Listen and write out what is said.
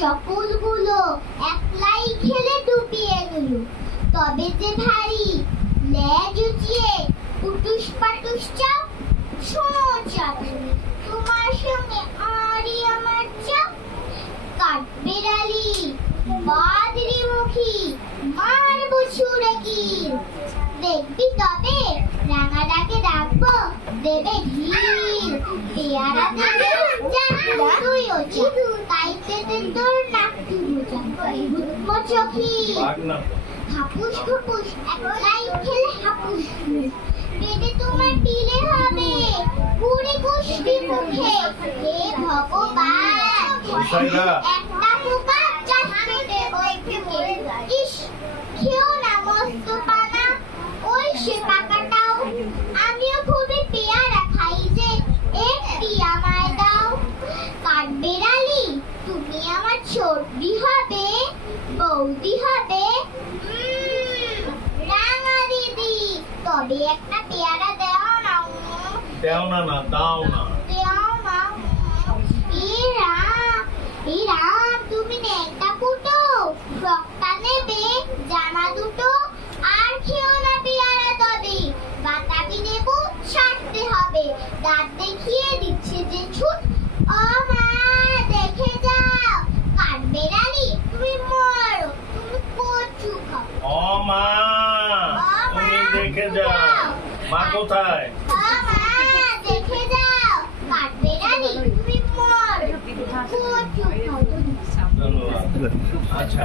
সকলগুলো একলাই খেলে ডুবিয়ে নিল। তবে যে ভারী উটুস পাটুস চাও, শোনো তোমার সঙ্গে আরই আমার চাও। কাঠবেড়ালি বাদরি মুখী দেখবি তবে দেবে ঢিল পেয়ারা দেবে জানব তুই ওচা তাই পেতে তোর নাক বোঝা মুচোখি বাঘ না তো। হাপুস খুপুস একলাই খেলে হাপুস পেটে তোমার পিলে হবে পুরি কুষ্টি মুখে। হে ভগবান একটা পোকা চাষ পেটে ওই ফুকে ইস খেও না মস্ত পানা ওই সে পাকাটাও আমিও খুবই পেয়ারা খাই যে একটি আমায় দাও কাঠবেড়ালি তুমি ছোটদি হবে বৌদি হবে রাঙা দিদি তবে একটা পেয়ারা দেও না দেও না না দাও না দেও না উম। এ রাম, এ রাম, তুমি নেকটা ফুটো ফ্রকটা নেবে জামা দুটো আর খেও না পেয়ারা তবে বাতাবি নেব ছাড়তে হবে দাঁত দেখিয়ে দিচ্ছে যে ছুট ও মা দেখে যাও কাঠবেড়ালি তুমি মরো তুমি কচু খাও ও মা তুমি দেখে যাও। মা কোথায়? আচ্ছা।